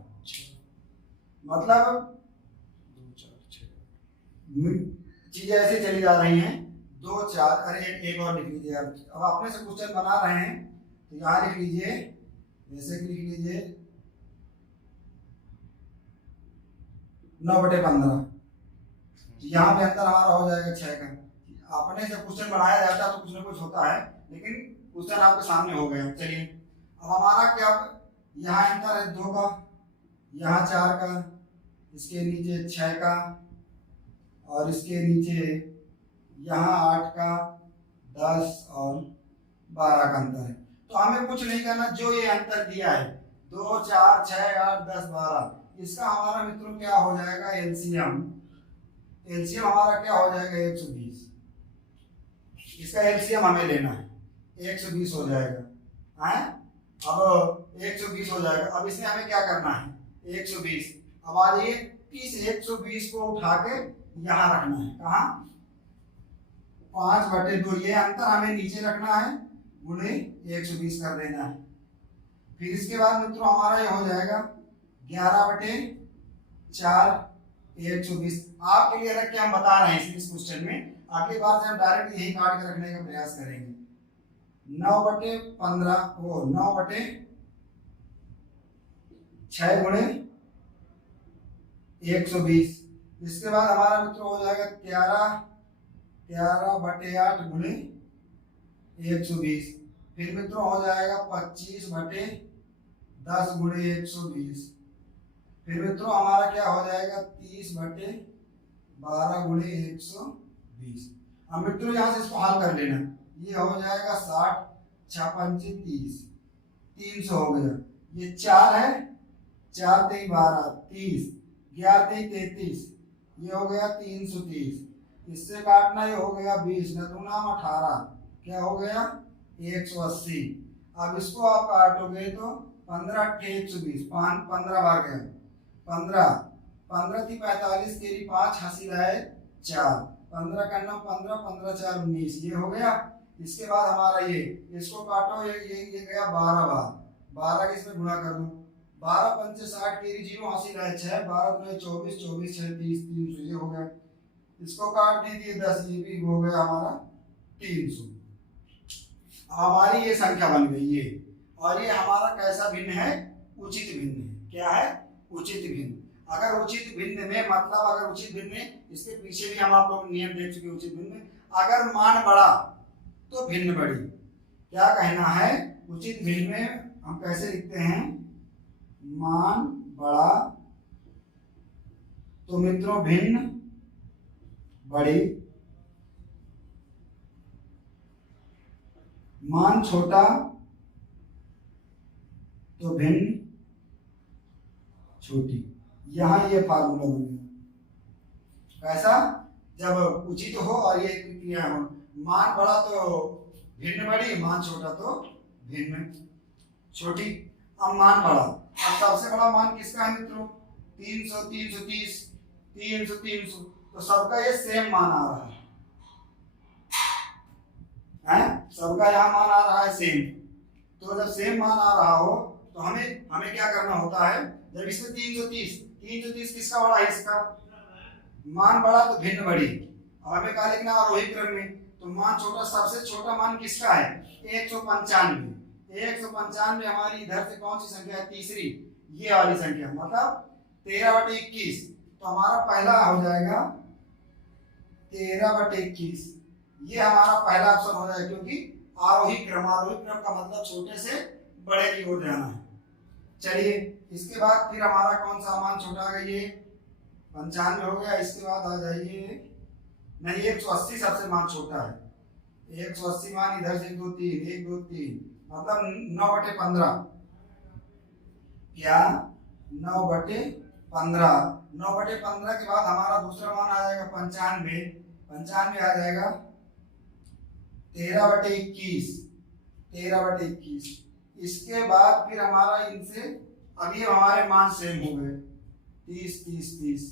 मतलब चीजें ऐसे चली जा रही हैं, 2 4। अरे एक और लिख लीजिए। अब अपने से क्वेश्चन बना रहे हैं तो यहाँ लिख लीजिए, ऐसे लिख लीजिए 9/15। यहाँ पे अंतर हमारा हो जाएगा 6 का। अपने से क्वेश्चन बनाया जाता है तो कुछ ना कुछ होता है, लेकिन क्वेश्चन आपके सामने हो गया। चलिए, अब हमारा क्या, यहाँ अंतर है 2 का, यहाँ 4 का, इसके नीचे 6 का, और इसके नीचे यहाँ 8 का, 10 और 12 का अंतर है। तो हमें कुछ नहीं करना, जो ये अंतर दिया है 2 4 6 8 10 12, इसका हमारा मित्रों क्या हो जाएगा? एलसीएम। एलसीएम हमारा क्या हो जाएगा? 120। इसका एलसीएम हमें लेना है, 120 हो जाएगा है। अब 120 हो जाएगा। अब इसमें हमें क्या करना है? 120। अब आ जाइए, इस 120 को उठा के यहाँ रखना है। कहाँ? 5/2। ये अंतर हमें नीचे रखना है, गुणे 120 कर देना है। फिर इसके बाद मित्रों हमारा ये हो जाएगा 11/4 120। आपके लिए रख के हम बता रहे हैं इस क्वेश्चन में, अगली बार से हम डायरेक्ट यही काट के रखने का प्रयास करेंगे। 9/15 वो 9/6 गुणे 120। इसके बाद हमारा मित्रों हो जाएगा 13/8 गुणे 120। फिर मित्रों हो जाएगा 25/10 गुणे 120। फिर मित्रों हमारा क्या हो जाएगा? 30/12 गुणे 120। अब मित्रों यहाँ से इसको हल कर लेना। ये हो जाएगा 60 6 5 30, 300 हो गया। ये 4 है, 4 3 12 30, 11 3 33, ये हो गया 330। इससे काटना, ये हो गया 20 न 2 18, क्या हो गया? 180। अब इसको आप काटोगे तो 15 8 120, 15 बार गया 15 15 थी 45, तेरी 5 हासिल है 4, 15 का 9 15 15 4 19, ये हो गया। इसके बाद हमारा ये, इसको काटो, ये गया 12 बार, 12 के इसमें गुणा कर दो, 12 पंचे 60, तेरी 0 हासिल है 6, 12 दूनी 24, 24 6 30, 300, ये हो गया। इसको काट दीजिए 10, ये भी हो गया हमारा 300। हमारी ये संख्या बन गई ये, और ये हमारा कैसा भिन्न है? उचित भिन्न है। क्या है? उचित भिन्न। अगर उचित भिन्न में मतलब, अगर उचित भिन्न में, इसके पीछे भी हम आप लोग नियम देख चुके उचित भिन्न में, अगर मान बड़ा तो भिन्न बड़ी। क्या कहना है? उचित भिन्न में हम कैसे लिखते हैं? मान बड़ा तो मित्रों भिन्न बड़ी, मान छोटा तो भिन्न छोटी। यहां ये फार्मूला बन गया। कैसा? जब उचित हो और ये क्रिया हो, मान बड़ा तो भिन्न बड़ी, मान छोटा तो भिन्न छोटी। अब मान बड़ा, अब सबसे बड़ा मान किसका है मित्रों? 300 330 300 300, तो सबका ये सेम मान आ रहा है, सबका यहाँ मान आ रहा है सेम। तो जब सेम मान आ रहा हो तो हमें क्या करना होता है? जब इसमें 330 किसका बड़ा है? इसका। मान बड़ा तो भिन्न बड़ी। अब हमें क्या लिखना? आरोही क्रम में। तो मान छोटा, सबसे छोटा मान किसका है? 195। 195 हमारी इधर से कौन सी संख्या है? तीसरी, ये वाली संख्या, मतलब 13/21। तो हमारा पहला हो जाएगा 13/21। ये हमारा पहला ऑप्शन हो जाएगा, क्योंकि आरोही क्रम का मतलब छोटे से बड़े की ओर जाना है। चलिए, इसके बाद फिर हमारा कौन सा मान छोटा आ गया? 95 हो गया। इसके बाद आ जाइए, नहीं 180 सबसे मान छोटा है। 180 मान इधर से 1 2 3 1 2 3, मतलब 9/15। क्या 9/15। 9/15 के बाद हमारा दूसरा मान आ जाएगा 95। 95 आ जाएगा 13/21। 13/21। इसके बाद फिर हमारा इनसे अब ये हमारे मान सेम हो गए 30 30 30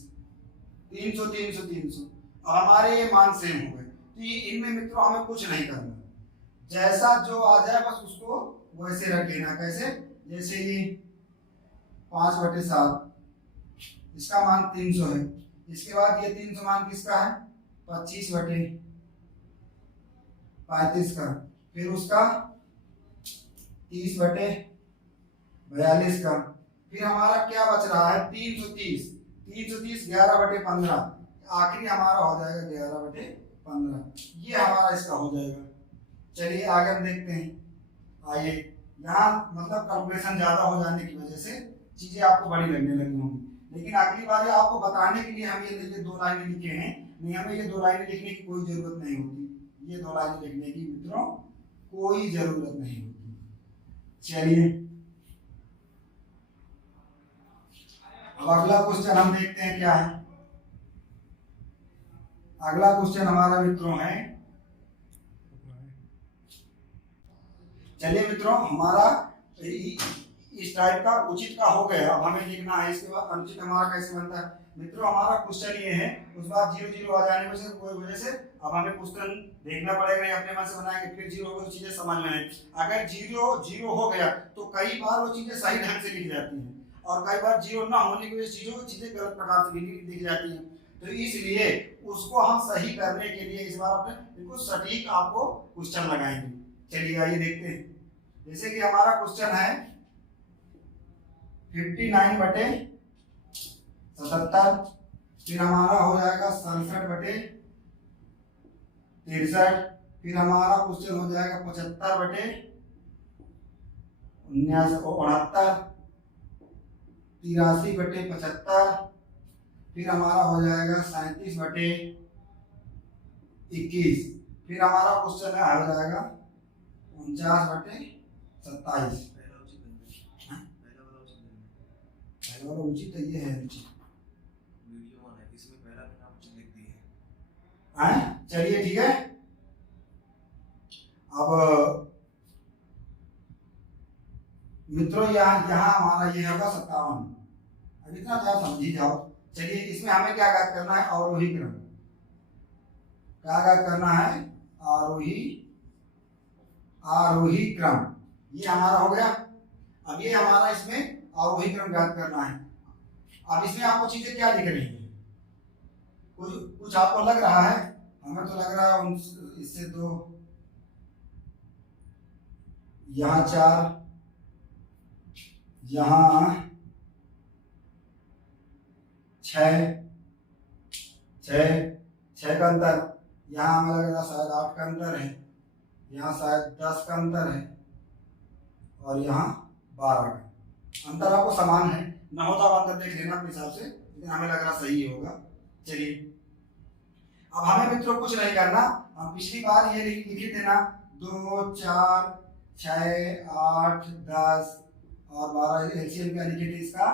300 300 300। अब हमारे ये मान सेम हो गए। तो ये इनमें मित्रों हमें कुछ नहीं करना, जैसा जो आ जाए बस उसको वैसे रख लेना। कैसे? जैसे ये 5/7 इसका मान 300 है। इसके बाद ये 300 मान किसका है? 25/35 का। फिर उसका 30/42 का। फिर हमारा क्या बच रहा है? 330। 330 11/15। आखिरी हमारा हो जाएगा 11/15। ये हमारा इसका हो जाएगा। चलिए आगे हम देखते हैं। आइए, यहाँ मतलब कैलकुलेशन ज्यादा हो जाने की वजह से चीजें आपको बड़ी लगने लगी होंगी, लेकिन अगली बार आपको बताने के लिए हम ये 2 लाइनें लिखे हैं। नहीं, हमें ये 2 लाइनें लिखने की कोई जरूरत नहीं होती। ये 2 लाइनें लिखने की मित्रों कोई जरूरत नहीं होती। चलिए अब अगला क्वेश्चन हम देखते हैं क्या है। अगला क्वेश्चन हमारा मित्रों है, चलिए मित्रों हमारा इस टाइप का उचित का हो गया। अब हमें लिखना है इसके बाद अनुचित हमारा कैसे बनता है। मित्रों हमारा क्वेश्चन ये है, उस बार 0 0 आ जाने की वजह से अब हमें क्वेश्चन देखना पड़ेगा, नहीं अपने मन से बनाएंगे फिर 0 होगा तो चीजें समझ में आए। अगर 0 0 हो गया तो कई बार वो चीजें सही ढंग से लिखी जाती हैं, और कई बार 0 ना होने की वजह से चीजें गलत प्रकार से लिखी जाती हैं। तो इसलिए उसको हम सही करने के लिए इस बार अपने बिल्कुल सटीक आपको क्वेश्चन लगाएंगे। चलिए आइए देखते हैं। जैसे कि हमारा क्वेश्चन है 59/77। फिर हमारा हो जाएगा 67/63। फिर हमारा क्वेश्चन हो जाएगा 75/69। 83/75। फिर हमारा हो जाएगा 37/21। फिर हमारा क्वेश्चन है हो जाएगा 49/27। पहला वाला उचित है, ये है उचित। वीडियो ऑन है, इसमें पहला मैंने उचित लिख दी है। चलिए ठीक है। अब मित्रों यहाँ हमारा ये होगा 57। अब इतना ज्यादा समझी जाओ। चलिए इसमें हमें क्या ज्ञात करना है? अवरोही क्रम। क्या ज्ञात करना है? आरोही क्रम। ये हमारा हो गया। अब ये हमारा इसमें अवरोही क्रम ज्ञात करना है। अब इसमें आपको चीजें क्या दिख रही है? कुछ आपको लग रहा है? हमें तो लग रहा है इससे 2, यहाँ 4, यहाँ 6 का अंतर। यहाँ हमें लग रहा है शायद 8 का अंतर है, यहाँ शायद 10 का अंतर है, और यहाँ 12 का अंतर। आपको समान है, न होता अंतर देख लेना अपने हिसाब से, लेकिन हमें लग रहा सही होगा। चलिए अब हमें मित्रों कुछ नहीं करना, हम पिछली बार ये लिख देना 2 4 6 8 10 और 12 एलसीएम क्या लिखे थे इसका?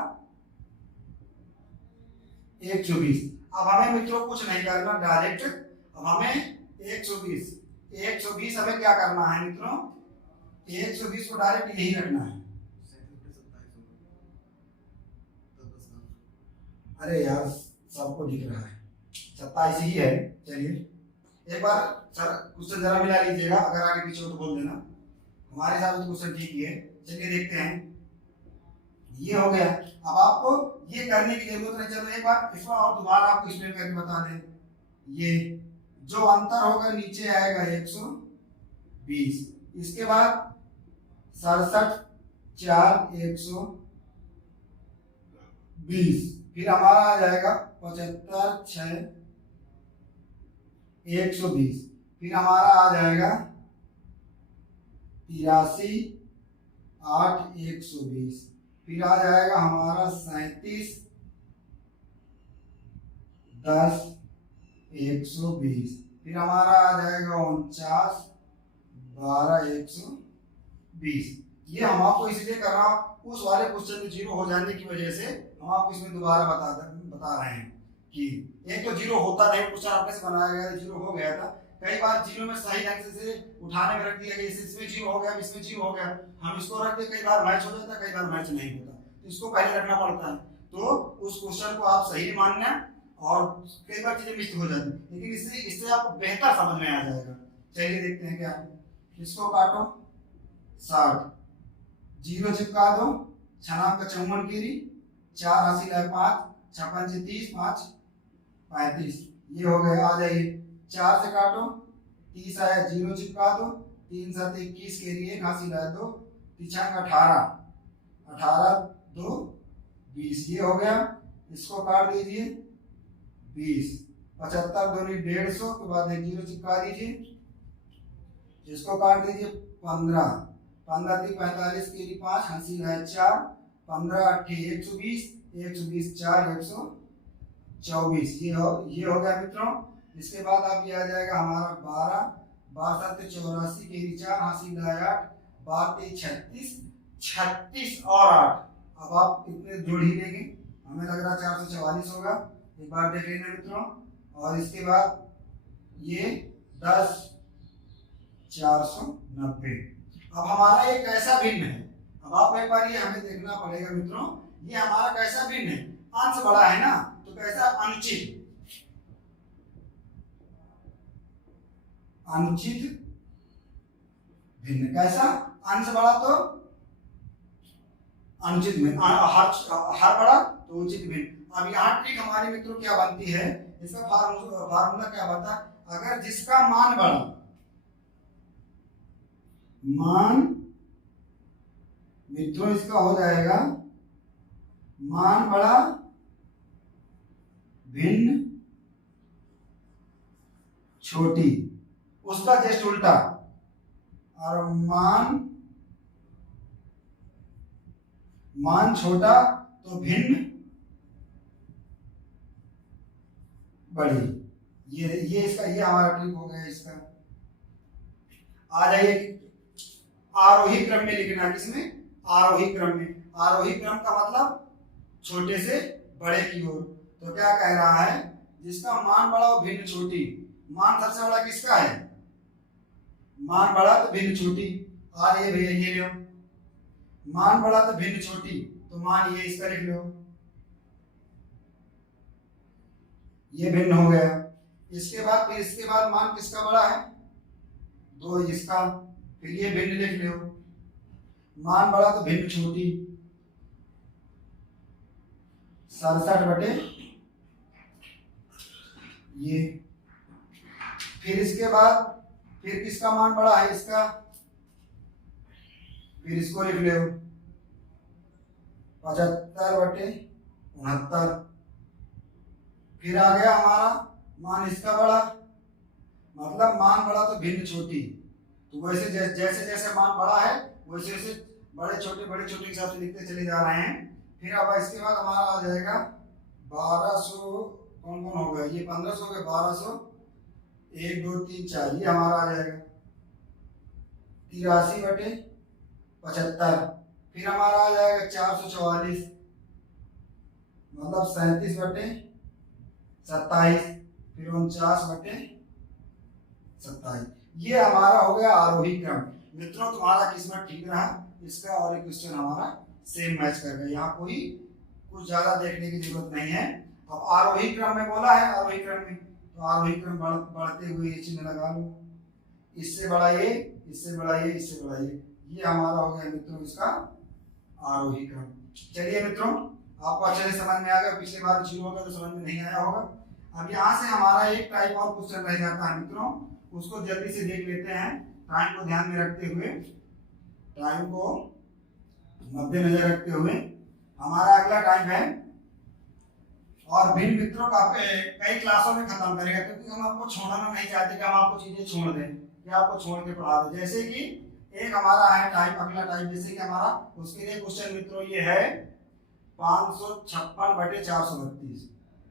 120। अब हमें मित्रों कुछ नहीं करना, डायरेक्ट अब हमें 120 हमें क्या करना है मित्रों? 120 को डायरेक्ट यही रखना है। अरे यार सबको दिख रहा है 27 ही है। चलिए एक बार सर क्वेश्चन जरा मिला लीजिएगा, अगर आगे पीछे हो तो बोल देना। हमारे हिसाब से क्वेश्चन ठीक ही है। चलिए देखते हैं। ये हो गया। अब आपको ये करने की जरूरत नहीं। चलो एक बार इसको और दोबारा आपको एक्सप्लेन करके बता दें। ये जो अंतर होगा नीचे आएगा 120। इसके बाद 67 4 120। फिर हमारा आ जाएगा 75 6 120। फिर हमारा आ जाएगा 83 8 120। फिर आ जाएगा हमारा 37 10 120। फिर हमारा आ जाएगा 49 12 120। ये हम आपको इसलिए कर रहा हूं उस वाले क्वेश्चन में जीरो हो जाने की वजह से हम आपको इसमें दोबारा बता रहे हैं कि एक तो जीरो होता नहीं, क्वेश्चन आपने से बनाया गया जीरो हो गया था, कई बार जीरो में सही ढंग से उठाने में रख दिया गया, इसमें जीरो हो गया, इसमें जीरो हो गया, हम इसको रख दे, कई बार मैच हो जाता है, कई बार मैच नहीं होता, तो इसको पहले रखना पड़ता है। तो उस क्वेश्चन को आप सही मानना, और कई बार चीजें मिस हो जाती, लेकिन इससे आपको बेहतर समझ में आ जाएगा। चलिए देखते हैं क्या है। इसको काटो 60, जीरो चिपका दो, छनाम का 54 गिरी, 4 हासिल है 5, 56 से 30, 5 35, ये हो गया। आ जाइए 4 से काटो, 30 आया, जीरो चिपका दो, 3 7 21 के लिए हासिल है 2, 3 18, 18 2 20, ये हो गया। इसको काट दीजिए 20, 75 दूनी 150 के बाद एक जीरो चिपका दीजिए, इसको काट दीजिए 15, 15 3 45 के लिए 5 हासिल है 4, 15 8 120, 120 4 124, ये हो गया मित्रों। इसके बाद आप ये आ जाएगा हमारा 12, 12 7 84 के लिए 4 हासिल है 8, 12 36, 36 और 8, अब आप इतने जोड़ ही लेंगे, हमें लग रहा 444 होगा, एक बार देख लेना मित्रों। और इसके बाद ये 10 490। अब हमारा ये कैसा भिन्न है, अब आपको एक बार ये हमें देखना पड़ेगा मित्रों, ये हमारा कैसा भिन्न है, अंश बड़ा है ना, तो कैसा अनुचित, अनुचित भिन्न, कैसा अंश बड़ा तो अनुचित भिन्न, हर बड़ा तो उचित भिन्न। अब यहाँ ट्रिक हमारी मित्रों क्या बनती है, इसका फार्मूला क्या बता, अगर जिसका मान बड़ा, मान मित्रों इसका हो जाएगा मान बड़ा भिन्न छोटी, उसका जस्ट उल्टा, और मान छोटा तो भिन्न बड़ी, ये इसका, ये हमारा ट्रिक हो गया इसका। आ जाइए आरोही क्रम में लिखना, किसमें, आरोही क्रम में, आरोही क्रम का मतलब छोटे से बड़े की ओर। तो क्या कह रहा है, जिसका मान बड़ा हो भिन्न छोटी, मान सबसे बड़ा किसका है, मान बड़ा तो भिन्न छोटी, आ ये भैया ये लो, मान बड़ा तो भिन्न छोटी, तो मान ये इसका लिख लो, ये भिन्न हो गया। इसके बाद फिर इसके बाद मान किसका बड़ा है, 2 इसका, फिर ये भिन्न लिख लो, मान बड़ा तो भिन्न छोटी, 67 बटे ये, फिर इसके बाद फिर किसका मान बड़ा है, इसका, फिर इसको लिख लो 75 बटे 69, फिर आ गया हमारा मान इसका बड़ा, मतलब मान बड़ा तो भिन्न छोटी, तो वैसे जैसे जैसे मान बड़ा है वैसे वैसे बड़े छोटे के हिसाब से लिखते चले जा रहे हैं। फिर अब इसके बाद हमारा आ जाएगा 1200, कौन कौन हो गया, ये 1500 हो गया, 1200 1 2 3 4, ये हमारा आ जाएगा 83 बटे 75, फिर हमारा आ जाएगा 444, मतलब 37 बटे 27, फिर 49 बटे 27, ये हमारा हो गया आरोही क्रम। मित्रों तुम्हारा किस्मत ठीक रहा, इसका और एक क्वेश्चन हमारा सेम मैच कर गया, यहाँ कोई कुछ ज्यादा देखने की जरूरत नहीं है। अब आरोही क्रम में बोला है, आरोही क्रम में, तो आरोही क्रम बढ़ते हुए ये चिन्ह लगा लो, इससे बड़ा ये, इससे बड़ा ये, इससे बड़ा ये हमारा हो गया मित्रों इसका आरोही क्रम। चलिए मित्रों आपको अच्छे से समझ में आ गया, पिछली बार जीरो होगा तो समझ में नहीं आया होगा। अब यहाँ से हमारा एक टाइप और क्वेश्चन रह जाता है मित्रों, उसको जल्दी से देख लेते हैं, टाइम को ध्यान में रखते हुए, टाइम को मद्देनजर रखते हुए। हमारा अगला टाइम है, और भिन्न मित्रों का कई क्लासों में खत्म करेगा, क्योंकि हम आपको छोड़ना नहीं चाहते कि हम आपको चीजें छोड़ दें या आपको छोड़ के पढ़ा दें। जैसे कि एक हमारा है टाइप, अगला टाइप जैसे कि हमारा, उसके लिए क्वेश्चन मित्रों ये है 556 बटे 432,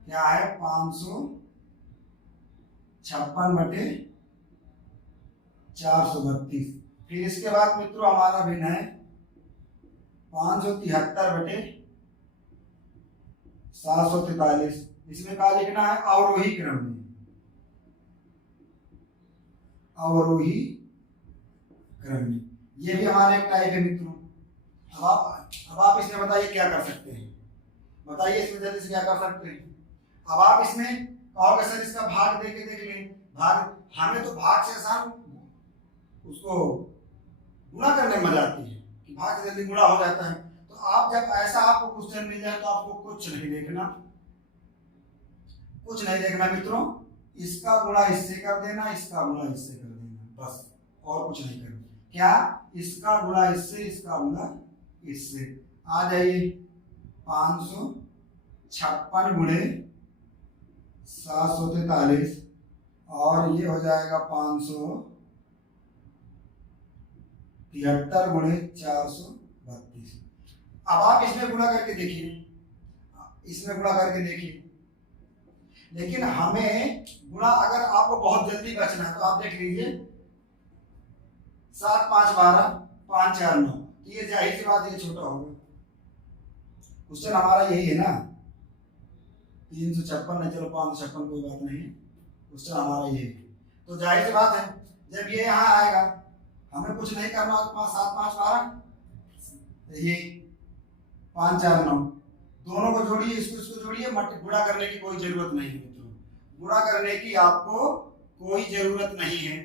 क्या है 556 बटे 432। फिर इसके बाद मित्रों हमारा भिन्न है 573/743। इसमें क्या लिखना है? अवरोही क्रम में, अवरोही क्रम में। ये भी हमारा एक टाइप है मित्रों। अब आप इसमें बताइए क्या कर सकते हैं, बताइए इसमें जल्दी से क्या कर सकते हैं। अब आप इसमें कहोगे सर इसका भाग दे के देख लें, भाग, हमें तो भाग से आसान उसको गुणा करने में मजा आती है कि भाग से जल्दी गुणा हो जाता है। तो आप जब ऐसा आपको क्वेश्चन मिल जाए तो आपको कुछ नहीं देखना, कुछ नहीं देखना मित्रों। इसका गुणा इससे कर देना, इसका गुणा इससे कर देना, बस, और कुछ नहीं करना। क्या? इसका गुणा इससे, इसका गुणा इससे। आ जाइए 556 × 743 और ये हो जाएगा 573 × 432। अब आप इसमें गुणा करके देखिए, इसमें गुणा करके देखिए। लेकिन हमें गुणा अगर आपको बहुत जल्दी बचना है तो आप देख लीजिए 7 5 12 5 4 9, ये जाहिर सी बात है छोटा होगा। क्वेश्चन हमारा यही है ना, 356 नहीं, चलो 556 कोई बात नहीं, क्वेश्चन हमारा यही है। तो जाहिर सी बात है जब ये यहाँ आएगा हमें कुछ नहीं करना, 7 5 12, ये 5 4 9, दोनों को जोड़िए, इसको जोड़िए, गुणा करने की कोई जरूरत नहीं है मित्रों, गुणा करने की आपको कोई जरूरत नहीं है।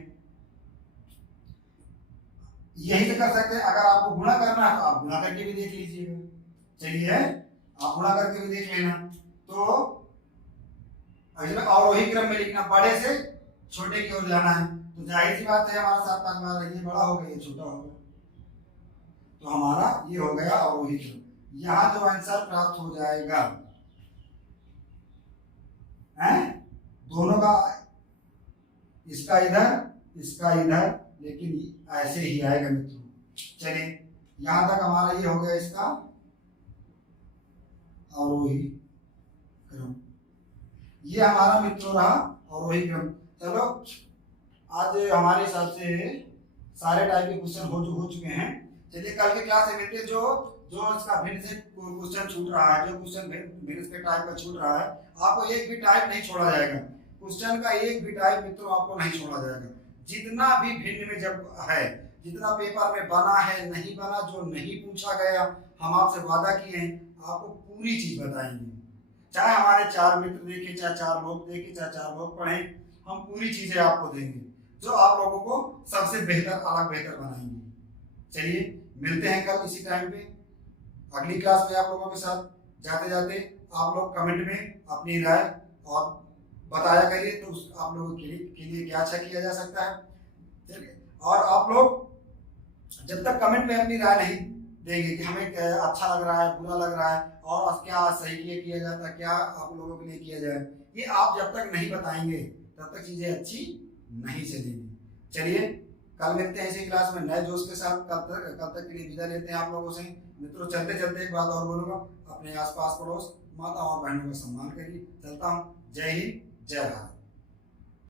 यही तो कर सकते हैं। अगर आपको गुणा करना है तो आप गुणा करके भी देख लीजिएगा, चलिए आप गुणा करके भी देख लेना। तो अवरोही क्रम में लिखना, बड़े से छोटे की ओर जाना है। तो जाहिर सी बात है हमारा 7 5 12 ये बड़ा हो गया, ये छोटा हो गया, तो हमारा ये हो गया अवरोही क्रम। यहाँ जो आंसर प्राप्त हो जाएगा है दोनों का, इसका इधर, इसका इधर, लेकिन ऐसे ही आएगा मित्रों। चलिए यहां तक हमारा ये हो गया इसका अवरोही क्रम, ये हमारा मित्रों रहा अवरोही क्रम। चलो आज हमारे हिसाब से सारे टाइप के क्वेश्चन हो चुके हैं। चलिए कल की क्लास में मिलते, जो इसका भिन्न से क्वेश्चन छूट रहा है, जो क्वेश्चन भिन्न के टाइप का छूट रहा है, आपको एक भी टाइप नहीं छोड़ा जाएगा, क्वेश्चन का एक भी टाइप मित्रों आपको नहीं छोड़ा जाएगा। जितना भी भिन्न में जब है, जितना पेपर में बना है, नहीं बना, जो नहीं पूछा गया, हम आपसे वादा किए हैं आपको पूरी चीज बताएंगे। चाहे हमारे 4 मित्र देखे, चाहे 4 लोग देखे, चाहे 4 लोग पढ़े, हम पूरी चीजें आपको देंगे जो आप लोगों को सबसे बेहतर, अलग बेहतर बनाएंगे। चलिए मिलते हैं कल इसी टाइम पे अगली क्लास में आप लोगों के साथ। जाते जाते आप लोग कमेंट में अपनी राय और बताया करिए, तो आप लोगों के लिए क्या अच्छा किया जा सकता है। चलिए, और आप लोग जब तक कमेंट में अपनी राय नहीं देंगे कि हमें अच्छा लग रहा है, बुरा लग रहा है, और क्या सही किया जाता है, क्या आप लोगों के लिए किया जाए, ये आप जब तक नहीं बताएंगे तब तक चीजें अच्छी नहीं चलेंगी। चलिए कल मिलते हैं इसी क्लास में नए जोश के साथ। कल तक के लिए विदा लेते हैं आप लोगों से। मित्रों चलते चलते एक बात और बोलूंगा, अपने आसपास पड़ोस, माता और बहनों का सम्मान करिए। चलता हूँ। जय हिंद, जय भारत।